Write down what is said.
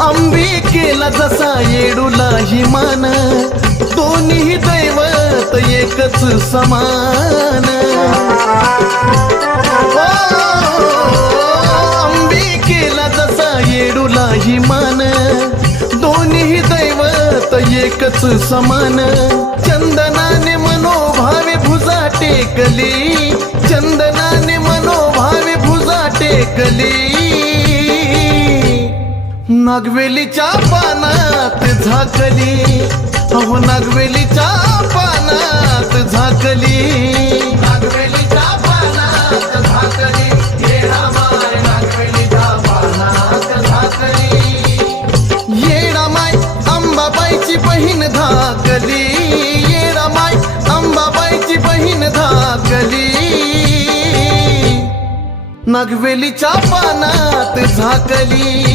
अंबिकेला जसा येडूला मान दोन्ही दैवत एकच समान. अंबिकेला जसा येडूला ही मान दोन्ही दैवत एकच समान. चंदनाने मनोभावे भुजा टेकली चंदनाने मनोभावे भुजा टेकली नागवेलीच्या पानात झाकली. अहो नागवेलीच्या पानात झाकली. नागवेलीच्या पानात झाकली. हे रामाय नागवेलीच्या पानात झाकली. येडामाय अंबाबाईची बहीण धाकली येडामाय अंबाबाईची बहीण धाकली नागवेलीच्या पानात झाकली.